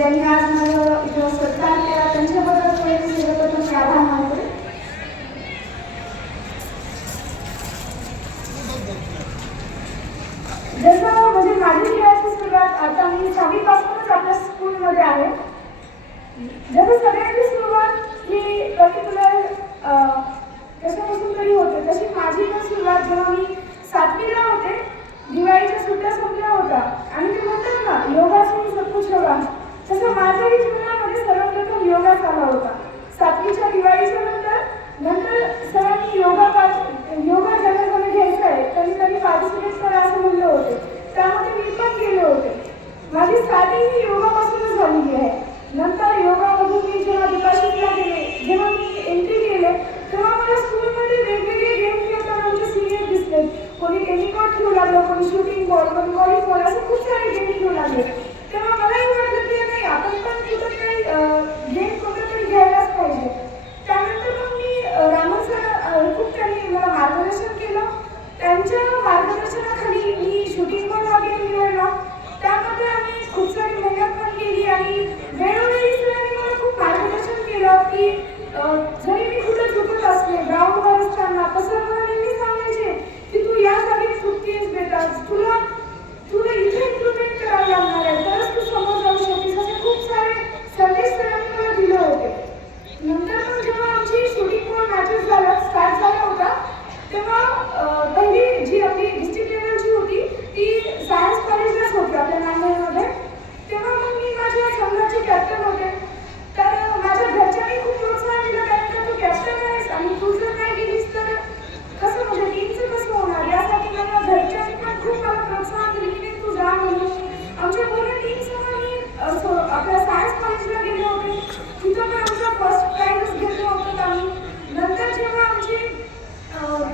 ज्यांनी आज माझं इथं सत्कार केला त्यांच्याबद्दल सर्वप्रथम मी आभार मानते. जसं म्हणजे माझी खेळाची सुरुवात आता मी 6वी पासूनच आपल्या स्कूलमध्ये आहे. जसं सगळ्यांची सुरुवात ही पर्टिक्युलर कशापासून तरी होते, तशी माझी पण सुरुवात जेव्हा मी 7वीला होते, दिवाळीच्या सुट्ट्या संपल्या होत्या आणि ते म्हणतात ना योगासन सत्पुरुष योगा, तसं माझ्याही जीवनामध्ये सर्वप्रथम योगा झाला होता. 7वीच्या दिवाळीच्या नंतर सरांनी योगा ज्यांना घ्यायचं आहे त्यांनी कधी पार्टिसिपेट करा असं म्हणलं होते. त्यामध्ये मी पण गेले होते. माझी स्टार्टिंग ही योगापासूनच झालेली आहे. नंतर योगामधून मी जेव्हा डिपार्टमेंटला गेले, जेव्हा मी एंट्री केले, तेव्हा मला स्कूलमध्ये वेगवेगळे गेम खेळताना आमचे सिनियर दिसले. कोणी टेनिकॉट खेळू लागलं, कोणी शूटिंग बॉल, कोणी व्हॉलीबॉल, असे खूप सारे गेम खेळू लागले. तेव्हा मलाही वाटलं की नाही आपण पण कुठं काही गेम कुठेतरी घ्यायलाच पाहिजे. त्यानंतर मग मी रामन सर खूप त्यांनी मला मार्गदर्शन केलं. त्यांच्या मार्गदर्शनाखाली मी शूटिंग बॉल हा गेम निवडला. त्यामध्ये आम्ही खूप सारी मेहनत पण केली आणि वेळोवेळी सरांनी मला खूप मार्गदर्शन केलं की जरी मी कुठं चुकत असले ग्राउंडवर असताना तसं मला नेहमी सांगायचे की तू या जागी चुकतेस बेटा, तुला इथे इम्प्रूव्हमेंट करावं लागणार आहे, तरच तू समोर जाऊ शकतेस. असे खूप सारे संदेश सरांनी मला दिले होते. नंतर पण जेव्हा आमची शूटिंग बॉल मॅचेस स्टार्ट झाला होता, तेव्हा पहिली जी आपली डिस्ट्रिक्ट लेवलची होती ती सायन्स कॉलेजलाच होती आपल्या नांदेडमध्ये. तेव्हा मग मी माझ्या संघाचे कॅप्टन होते. तर माझ्या घरच्यांनी खूप प्रोत्साहन दिलं, कारण तू कॅप्टन आहेस आणि तू जर नाही गेलीस तर कसं म्हणजे टीमचं कसं होणार. यासाठी मला घरच्यांनी पण खूप मला प्रोत्साहन दिले की नाही तू जा म्हणून. आमच्या पूर्ण टीमसह मी आपल्या सायन्स कॉलेजला गेले होते. तिथं पण आमचा फर्स्ट प्राइजच घेतलं होतं आम्ही. नंतर जेव्हा आमची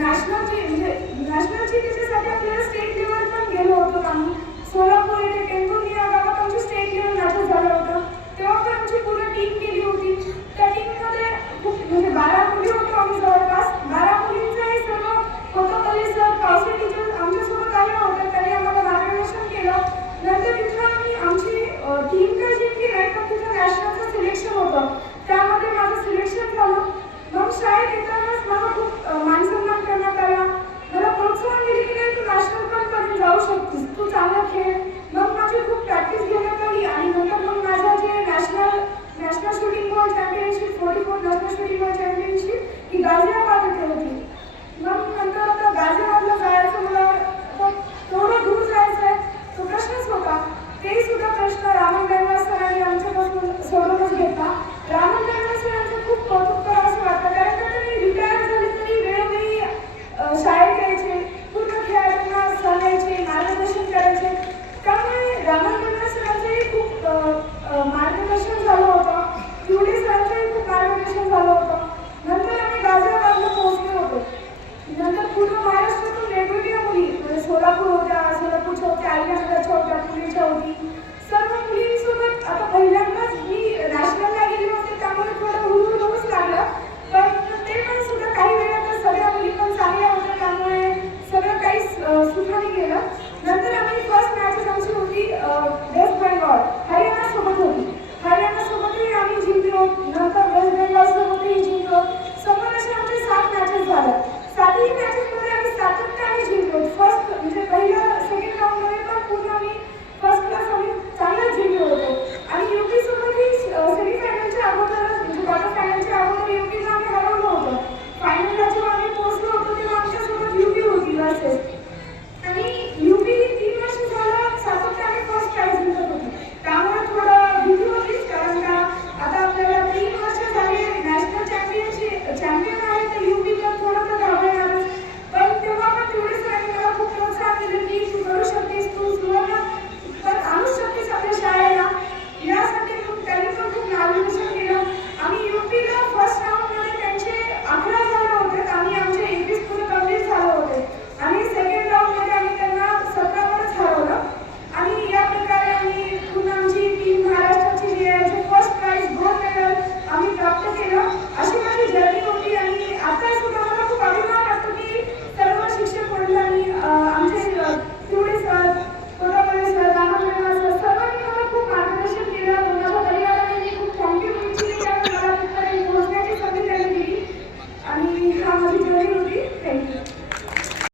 नॅशनलची त्याच्यासाठी आपल्याला स्टेट लेवल पण गेलो होतो आम्ही. सोलापूर येथे टेंभुर्णी या गावात आमची स्टेट लेवल मॅचेस झालं होतं. तेव्हा पण आमची पूर्ण टीम गेली होती. त्या टीममध्ये खूप म्हणजे 12 मुली होतो आम्ही, जवळपास 12 मुलींचाही सर्व कोतपल्ली सर, पावसे टीचर आमच्यासोबत आल्या होत्या. त्यांनी आम्हाला मार्गदर्शन केलं. नंतर तिथं आम्ही आमची टीम काय जिंकली नाही, पण तिथं नॅशनलचं सिलेक्शन होतं. त्यामध्ये माझं सिलेक्शन झालं. मग शाळेत येतानाच मला खूप मानसन्मान करण्यात आला. मला प्रोत्साहन दिले की नाही तू नॅशनल पण पर्यंत जाऊ शकतेस, तू चांगलं खेळ. मग माझी खूप प्रॅक्टिस घेण्यात आली आणि नंतर मग माझं जे national shooting ball championship 44 national shooting ball championship ही गाझियाबाद येथे होती. मग नंतर आता गाझियाबादला जायचं मला थोडं दूर जायचं आहे, तो प्रश्नच होता. तेही सुद्धा प्रश्न रामन बेनवाल सरांनी आमच्यापासून सोडवूनच घेतला. रामन बेनवाल सरांचं खूप कौतुक करावं असं वाटतं, कारण का त्यांनी रिटायर झाले तरी वेळोवेळी शाळेत यायचे, पूर्ण खेळाडूंना सांगायचे, मार्गदर्शन करायचे. त्यामुळे रामन बेनवाल सरांचंही खूप मार्गदर्शन झालं होतं. पिवळे सरांचंही खूप मार्गदर्शन झालं होतं. नंतर आम्ही गाझियाबादला पोहोचलो होतो. नंतर पूर्ण महाराष्ट्रातून वेगवेगळ्या मुली म्हणजे सोलापूरच्या होत्या, अहिल्यानगरच्या होत्या, पुणेच्या होती, सर्व मुलींसोबत आता पहिल्यांदाच मी हा माझी जर्नी होती. थँक्यू.